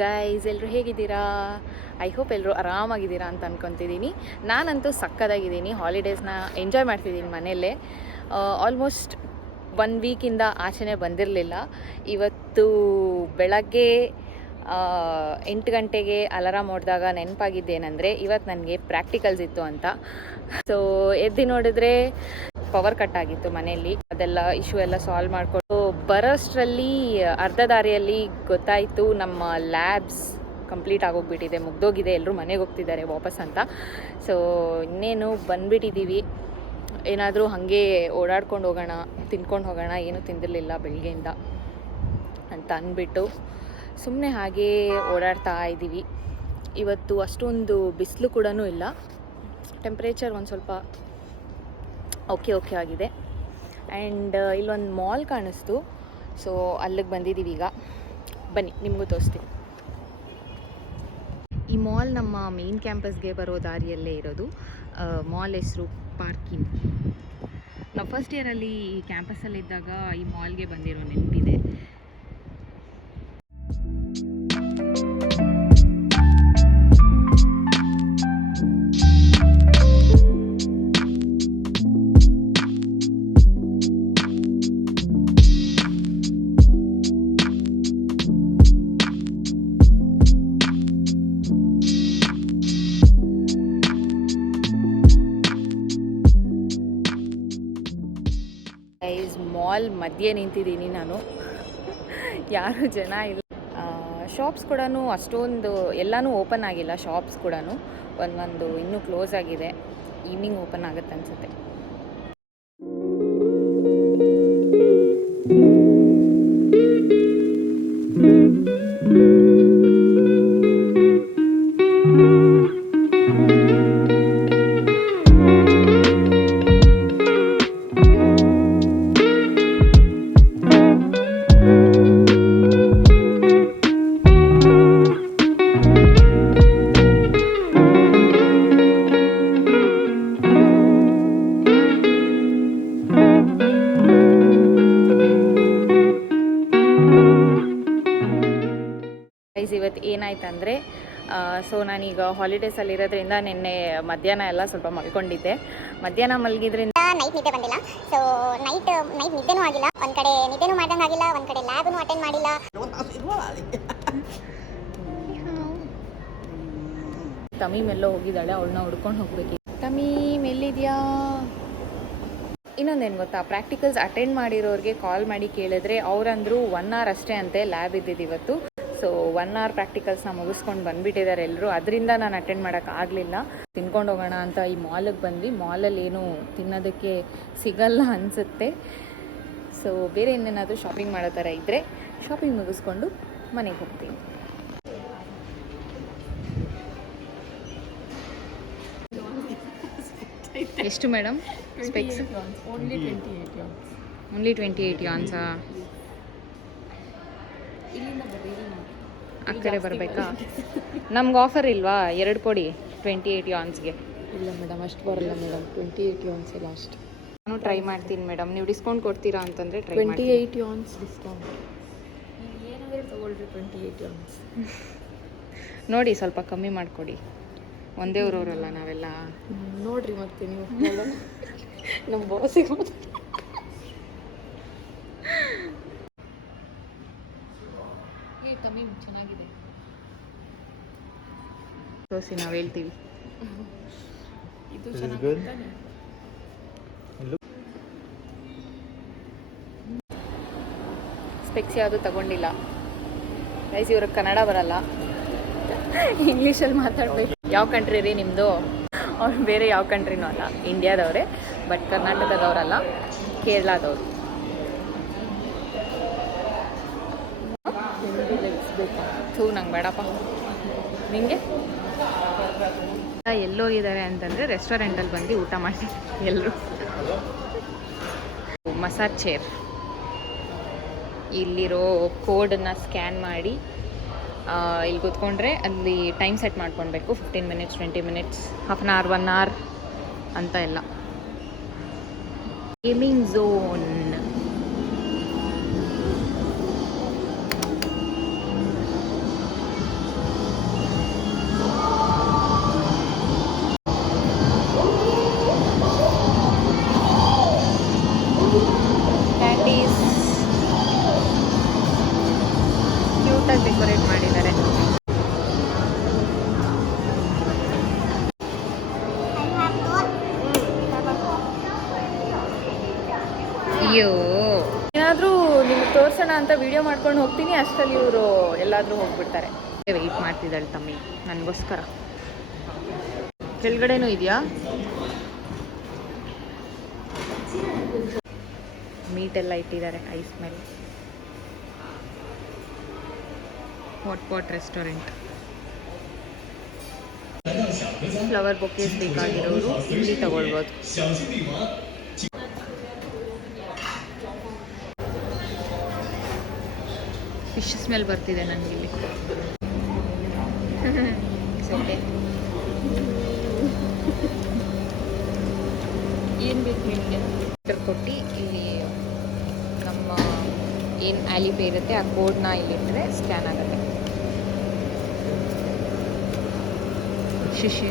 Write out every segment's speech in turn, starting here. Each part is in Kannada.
ಗೈಸ್ ಎಲ್ಲರೂ ಹೇಗಿದ್ದೀರಾ? ಐ ಹೋಪ್ ಎಲ್ಲರೂ ಆರಾಮಾಗಿದ್ದೀರಾ ಅಂತ ಅನ್ಕೊತಿದ್ದೀನಿ. ನಾನಂತೂ ಸಕ್ಕದಾಗಿದ್ದೀನಿ ಹಾಲಿಡೇಸ್ನ ಎಂಜಾಯ್ ಮಾಡ್ತಿದ್ದೀನಿ ಮನೆಯಲ್ಲೇ. ಆಲ್ಮೋಸ್ಟ್ ಒನ್ ವೀಕಿಂದ ಆಚೆನೇ ಬಂದಿರಲಿಲ್ಲ. ಇವತ್ತು ಬೆಳಗ್ಗೆ ಎಂಟು ಗಂಟೆಗೆ ಅಲಾರಾಮ್ ಹೊಡೆದಾಗ ನೆನಪಾಗಿದ್ದೇನೆಂದರೆ ಇವತ್ತು ನನಗೆ ಪ್ರಾಕ್ಟಿಕಲ್ಸ್ ಇತ್ತು ಅಂತ. ಸೊ ಎದ್ದು ನೋಡಿದ್ರೆ ಪವರ್ ಕಟ್ ಆಗಿತ್ತು ಮನೆಯಲ್ಲಿ. ಅದೆಲ್ಲ ಇಶ್ಯೂ ಎಲ್ಲ ಸಾಲ್ವ್ ಮಾಡಿಕೊಂಡು. ಬರೋಷ್ಟರಲ್ಲಿ ಅರ್ಧ ದಾರಿಯಲ್ಲಿ ಗೊತ್ತಾಯಿತು ನಮ್ಮ ಲ್ಯಾಬ್ಸ್ ಕಂಪ್ಲೀಟ್ ಆಗೋಗ್ಬಿಟ್ಟಿದೆ, ಮುಗ್ದೋಗಿದೆ ಎಲ್ಲರೂ ಮನೆಗೆ ಹೋಗ್ತಿದ್ದಾರೆ ವಾಪಸ್ ಅಂತ. ಸೊ ಇನ್ನೇನು ಬಂದ್ಬಿಟ್ಟಿದ್ದೀವಿ ಏನಾದರೂ ಹಾಗೆ ಓಡಾಡ್ಕೊಂಡು ಹೋಗೋಣ, ತಿನ್ಕೊಂಡು ಹೋಗೋಣ, ಏನೂ ತಿಂದಿರಲಿಲ್ಲ ಬೆಳಗ್ಗೆಯಿಂದ ಅಂತ ಅಂದ್ಬಿಟ್ಟು. ಸುಮ್ಮನೆ ಹಾಗೇ ಓಡಾಡ್ತಾ ಇದ್ದೀವಿ. ಇವತ್ತು ಅಷ್ಟೊಂದು ಬಿಸಿಲು ಕೂಡ ಇಲ್ಲ. ಟೆಂಪ್ರೇಚರ್ ಒಂದು ಸ್ವಲ್ಪ ಓಕೆ ಓಕೆ ಆಗಿದೆ. ಆ್ಯಂಡ್ ಇಲ್ಲೊಂದು ಮಾಲ್ ಕಾಣಿಸ್ತು. ಸೊ ಅಲ್ಲಿಗೆ ಬಂದಿದ್ದೀವಿ ಈಗ. ಬನ್ನಿ, ನಿಮಗೂ ತೋರಿಸ್ತೀನಿ. ಈ ಮಾಲ್ ನಮ್ಮ ಮೇನ್ ಕ್ಯಾಂಪಸ್ಗೆ ಬರೋ ದಾರಿಯಲ್ಲೇ ಇರೋದು. ಮಾಲ್ ಹೆಸರು ಪಾರ್ಕಿನ್ ನಾವು ಫಸ್ಟ್ ಇಯರಲ್ಲಿ ಈ ಕ್ಯಾಂಪಸ್ಸಲ್ಲಿದ್ದಾಗ ಈ ಮಾಲ್ಗೆ ಬಂದಿರೋ ನೆನಪಿದೆ. ಮಧ್ಯೆ ನಿಂತಿದ್ದೀನಿ ನಾನು. ಯಾರು ಜನ ಇಲ್ಲ. ಶಾಪ್ಸ್ ಕೂಡ ಅಷ್ಟೊಂದು ಎಲ್ಲನೂ ಓಪನ್ ಆಗಿಲ್ಲ ಶಾಪ್ಸ್ ಕೂಡ ಒಂದೊಂದು ಇನ್ನೂ ಕ್ಲೋಸ್ ಆಗಿದೆ. ಈವ್ನಿಂಗ್ ಓಪನ್ ಆಗುತ್ತೆ ಅನಿಸುತ್ತೆ. ಗೈಸ್ ಇವತ್ತು ಏನಾಯ್ತಂದರೆ ಸೊ ನಾನೀಗ ಹಾಲಿಡೇಸಲ್ಲಿ ಇರೋದ್ರಿಂದ ನಿನ್ನೆ ಮಧ್ಯಾಹ್ನ ಎಲ್ಲ ಸ್ವಲ್ಪ ಮಲ್ಕೊಂಡಿದ್ದೆ. ಮಧ್ಯಾಹ್ನ ಮಲಗಿದ್ರಿಂದ ನೈಟ್ ನಿದ್ದೆ ಬಂದಿಲ್ಲ. ಸೊ ನೈಟ್ ನೈಟ್ ನಿದ್ದೆನೂ ಆಗಿಲ್ಲ. ಒಂದು ಕಡೆ ನಿದ್ದೆನೂ ಮಾಡ್ದಂಗೆ ಆಗಿಲ್ಲ ಒಂದು ಕಡೆ ಲ್ಯಾಬ್ನು ಅಟೆಂಡ್ ಮಾಡಿಲ್ಲ. ತಮೀಮ್ ಎಲ್ಲೋ ಹೋಗಿದ್ದಾಳೆ ಅವಳನ್ನ ಹುಡ್ಕೊಂಡು ಹೋಗ್ಬೇಕು. ತಮೀಮ್ ಎಲ್ಲಿದ್ಯಾ ಇನ್ನೊಂದೇನು ಗೊತ್ತಾ? ಪ್ರಾಕ್ಟಿಕಲ್ಸ್ ಅಟೆಂಡ್ ಮಾಡಿರೋರಿಗೆ ಕಾಲ್ ಮಾಡಿ ಕೇಳಿದ್ರೆ ಅವ್ರಂದ್ರು ಒನ್ ಅವರ್ ಅಷ್ಟೇ ಅಂತೆ ಲ್ಯಾಬ್ ಇದ್ದಿದ್ದು ಇವತ್ತು. ಸೊ ಒನ್ ಅವರ್ ಪ್ರಾಕ್ಟಿಕಲ್ಸ್ನ ಮುಗಿಸ್ಕೊಂಡು ಬಂದ್ಬಿಟ್ಟಿದ್ದಾರೆ ಎಲ್ಲರೂ ಅದರಿಂದ ನಾನು ಅಟೆಂಡ್ ಮಾಡೋಕ್ಕಾಗಲಿಲ್ಲ ತಿನ್ಕೊಂಡು ಹೋಗೋಣ ಅಂತ ಈ ಮಾಲಿಗೆ ಬಂದ್ವಿ. ಮಾಲಲ್ಲಿ ಏನು ತಿನ್ನೋದಕ್ಕೆ ಸಿಗಲ್ಲ ಅನಿಸುತ್ತೆ. ಸೊ ಬೇರೆ ಇನ್ನೇನಾದರೂ ಶಾಪಿಂಗ್ ಮಾಡೋ ಥರ ಇದ್ದರೆ ಶಾಪಿಂಗ್ ಮುಗಿಸ್ಕೊಂಡು ಮನೆಗೆ ಹೋಗ್ತೀನಿ. ಎಷ್ಟು madam specs Only 28 yards. Only twenty eight ಯಾನ್ಸಾ ಆ ಕಡೆ ಬರಬೇಕಾ? ನಮ್ಗೆ ಆಫರ್ ಇಲ್ವಾ? ಎರಡು ಕೊಡಿ ಟ್ವೆಂಟಿ ಏಯ್ಟ್ ಯಾನ್ಸ್ಗೆ ಇಲ್ಲ ಮೇಡಮ್ ಅಷ್ಟು ಬರಲ್ಲ ಮೇಡಮ್. ಟ್ವೆಂಟಿ ಏಯ್ಟ್ ಯಾನ್ಸ್ ಲಾಸ್ಟ್ ನಾನು ಟ್ರೈ ಮಾಡ್ತೀನಿ ಮೇಡಮ್. ನೀವು ಡಿಸ್ಕೌಂಟ್ ಕೊಡ್ತೀರಾ ಅಂತಂದರೆ ಟ್ರೈ ಟ್ವೆಂಟಿ ಮಾಡ್ತೀನಿ ಏಯ್ಟ್ ಯಾನ್ಸ್ ಡಿಸ್ಕೌಂಟ್ ಏನಾದರೂ ತೊಗೊಳ್ರಿ ಟ್ವೆಂಟಿ ಏಯ್ಟ್ ಯಾನ್ಸ್ ನೋಡಿ ಸ್ವಲ್ಪ ಕಮ್ಮಿ ಮಾಡಿಕೊಡಿ. ಒಂದೇ ಊರವರಲ್ಲ ನಾವೆಲ್ಲ. ನೋಡಿರಿ ಮತ್ತೆ ನೀವು. ನಮ್ಮ ಬಾಸಿಗೆ ಕಮ್ಮಿ ಚೆನ್ನಾಗಿದೆ. ತೋರಿಸಿ ನಾವು ಹೇಳ್ತೀವಿ. ಇದು ಚೆನ್ನಾಗಿ ಸ್ಪೆಕ್ಸ್ ಯಾವುದು ತಗೊಂಡಿಲ್ಲ. ಗೈಸ್ ಇವ್ರಿಗೆ ಕನ್ನಡ ಬರಲ್ಲ. ಇಂಗ್ಲೀಷಲ್ಲಿ ಮಾತಾಡ್ಬೇಕು. ಯಾವ ಕಂಟ್ರಿ ರೀ ನಿಮ್ಮದು ಅವ್ರು ಬೇರೆ ಯಾವ ಕಂಟ್ರಿನೂ ಅಲ್ಲ. ಇಂಡಿಯಾದವರೇ ಬಟ್ ಕರ್ನಾಟಕದವರಲ್ಲ. ಕೇರಳದವರು. ಬೇಡಪ್ಪ. ನಿಂಗೆ? ಎಲ್ಲೋಗಿದ್ದಾರೆ ಅಂತಂದರೆ ರೆಸ್ಟೋರೆಂಟಲ್ಲಿ ಬಂದು ಊಟ ಮಾಡಿ ಎಲ್ಲರೂ ಮಸಾಜ್ ಚೇರ್ ಇಲ್ಲಿರೋ ಕೋಡನ್ನು ಸ್ಕ್ಯಾನ್ ಮಾಡಿ ಇಲ್ಲಿ ಕೂತ್ಕೊಂಡ್ರೆ ಅಲ್ಲಿ ಟೈಮ್ ಸೆಟ್ ಮಾಡ್ಕೊಳ್ಬೇಕು. Fifteen minutes twenty minutes half an hour one hour ಅಂತ ಎಲ್ಲ. ಗೇಮಿಂಗ್ ಝೋನ್ ತೋರ್ಸೋಣ ಅಂತ ವಿಡಿಯೋ ಮಾಡ್ಕೊಂಡು ಹೋಗ್ತೀನಿ. ಅಷ್ಟರಲ್ಲಿ ಇವರು ಎಲ್ಲಾದರೂ ಹೋಗ್ಬಿಡ್ತಾರೆ. ವೆಯ್ಟ್ ಮಾಡ್ತಿದ್ದಾಳೆ ತಮ್ಮಿ. ನನಗೋಸ್ಕರ. ಕೆಳಗಡೆನೂ ಇದೆಯಾ? ಮೀಟ್ ಎಲ್ಲ ಇಟ್ಟಿದ್ದಾರೆ ಐಸ್ ಮೇಲೆ hot pot restaurant flower bouquets ಬೇಕಾಗಿರೋರು ಇಲ್ಲಿ ತಗೊಳ್ಬೋದು. ಫಿಶ್ ಸ್ಮೆಲ್ ಬರ್ತಿದೆ ನನಗೆ ಇಲ್ಲಿ. ಓಕೆ ಏನು ಬೇಕು ನಿಮಗೆ? ಕೊಟ್ಟು ಇಲ್ಲಿ ನಮ್ಮ ಏನು ಆಲಿ ಪೇ ಇರುತ್ತೆ ಆ ಕೋಡ್ನ ಇಲ್ಲಿಟ್ಟರೆ ಸ್ಕ್ಯಾನ್ ಆಗುತ್ತೆ. ಶಿಶಿ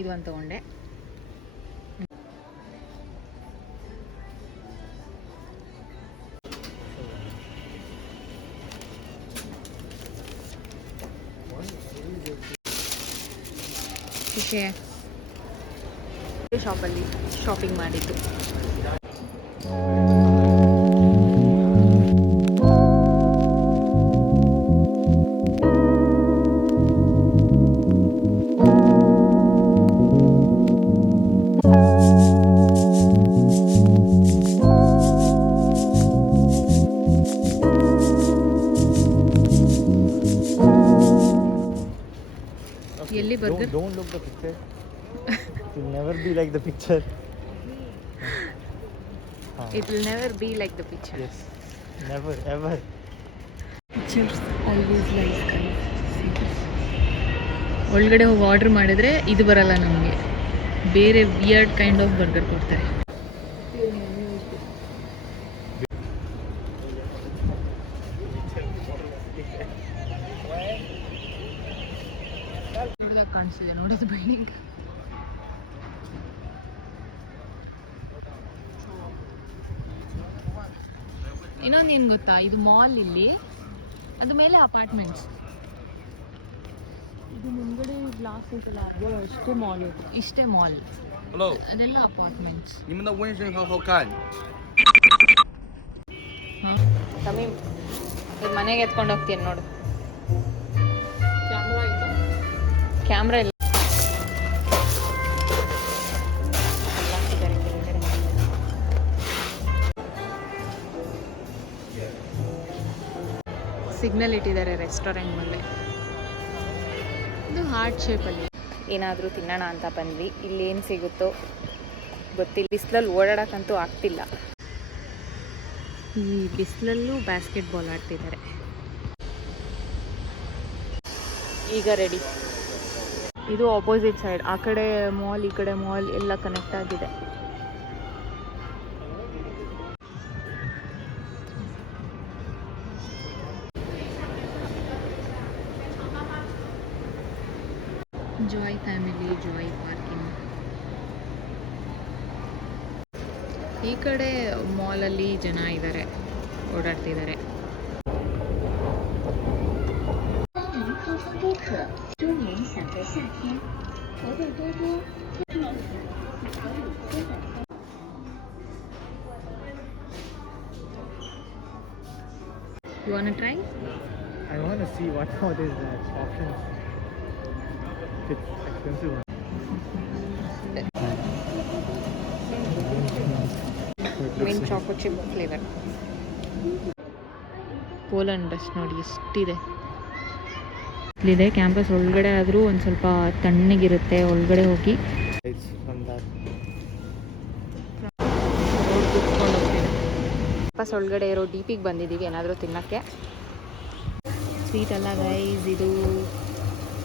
ಇದು ಒಂದು ತಗೊಂಡೆ. ಶಾಪಲ್ಲಿ. ಶಾಪಿಂಗ್ ಮಾಡಿದ್ದು. ಎಲ್ಲಿ burger don't look the picture it never be like the picture it will never be like the picture yes, never ever pictures always like ಒಳಗಡೆ ಹೋಗಿ ಆರ್ಡರ್ ಮಾಡಿದ್ರೆ ಇದು ಬರಲ್ಲ ನಮಗೆ. ಬೇರೆ ವಿಯರ್ಡ್ ಕೈಂಡ್ ಆಫ್ ಬರ್ಗರ್ ಕೊಡ್ತಾರೆ. ಕಾಣಿಸ್ತಿದೆ ನೋಡೋದು ಬಿಲ್ಡಿಂಗ್. ಇನ್ನೊಂದು ಏನು ಗೊತ್ತಾ? ಇದು ಮಾಲ್ ಇಲ್ಲಿ. ಅದ್ರ ಮೇಲೆ ಅಪಾರ್ಟ್ಮೆಂಟ್ಸ್ ಇದು ಮುಂದ್ಗಡೆ ಗ್ಲಾಸ್ ಇದೆಲ್ಲ ಇಷ್ಟೇ ಮಾಲ್ ಇಷ್ಟೇ ಮಾಲ್ ಅದೆಲ್ಲ ಅಪಾರ್ಟ್ಮೆಂಟ್ಸ್ ನಿಮ್ಮನ್ನ ಊರಿನ ಹೋಗ್ಕಾನ್ ತಮಿ ಮನೆಗೆ ಎತ್ಕೊಂಡು ಹೋಗ್ತೀನಿ ನೋಡು. ಕ್ಯಾಮ್ರಾ ಇಲ್ಲ. ಸಿಗ್ನಲ್ ಇಟ್ಟಿದ್ದಾರೆ ರೆಸ್ಟೋರೆಂಟ್ ಮುಂದೆ. ಇದು ಹಾರ್ಟ್ ಶೇಪಲ್ಲಿ ಏನಾದರೂ ತಿನ್ನೋಣ ಅಂತ ಬಂದ್ವಿ. ಇಲ್ಲಿ ಏನು ಸಿಗುತ್ತೋ ಗೊತ್ತಿಲ್ಲ. ಬಿಸಿಲಲ್ಲಿ ಓಡಾಡೋಕ್ಕಂತೂ ಆಗ್ತಿಲ್ಲ. ಈ ಬಿಸಿಲಲ್ಲೂ ಬ್ಯಾಸ್ಕೆಟ್ ಬಾಲ್ ಆಡ್ತಿದ್ದಾರೆ. ಈಗ ರೆಡಿ ಇದು ಆಪೋಸಿಟ್ ಸೈಡ್ ಆ ಕಡೆ ಮಾಲ್ ಈ ಕಡೆ ಮಾಲ್ ಎಲ್ಲ ಕನೆಕ್ಟ್ ಆಗಿದೆ. ಜಾಯ್ ಫ್ಯಾಮಿಲಿ ಜಾಯ್ ಪಾರ್ಕಿಂಗ್ ಈ ಕಡೆ ಮಾಲಲ್ಲಿ ಜನ ಇದ್ದಾರೆ ಓಡಾಡ್ತಿದ್ದಾರೆ You wanna try? I want to see what all these uh, options. It's expensive. one. It Min looks Chacko chip flavour Poland dust ನೋಡಿ ಎಷ್ಟಿದೆ ಇಲ್ಲಿದೆ ಕ್ಯಾಂಪಸ್ ಒಳಗಡೆ ಆದರೂ ಒಂದು ಸ್ವಲ್ಪ ತಣ್ಣಗಿರುತ್ತೆ. ಒಳಗಡೆ ಹೋಗಿ. ಕ್ಯಾಂಪಸ್ ಒಳಗಡೆ ಇರೋ ಡೀಪಿಗೆ ಬಂದಿದ್ದೀವಿ ಏನಾದರೂ ತಿನ್ನೋಕ್ಕೆ. ಸ್ವೀಟ್ ಅಲ್ಲ ಗೈಸ್ ಇದು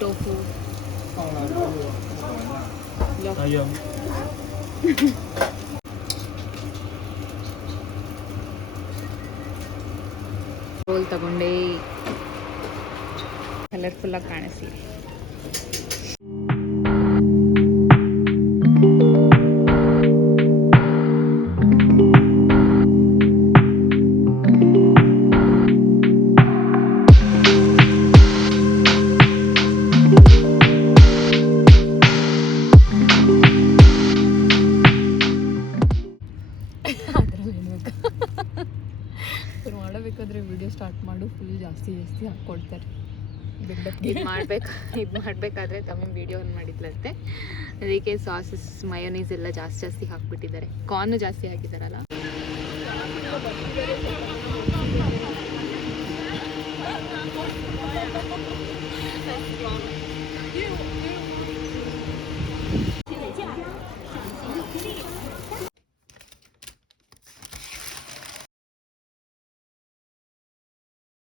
ಟೋಫು ರೋಲ್ ತಗೊಂಡೆ. ಕಲರ್ಫುಲ್ಲಾಗಿ ಕಾಣಿಸಿ ಇದು ಮಾಡ್ಬೇಕು. ಇದು ಮಾಡಬೇಕಾದ್ರೆ ತಮ್ಮ ವೀಡಿಯೋ ಆನ್ ಮಾಡಿದ್ಲಂತೆ. ಅದಕ್ಕೆ ಸಾಸಸ್ ಮಯೋನೀಸ್ ಎಲ್ಲ ಜಾಸ್ತಿ ಜಾಸ್ತಿ ಹಾಕ್ಬಿಟ್ಟಿದ್ದಾರೆ. ಕಾರ್ನು ಜಾಸ್ತಿ ಹಾಕಿದ್ದಾರಲ್ಲ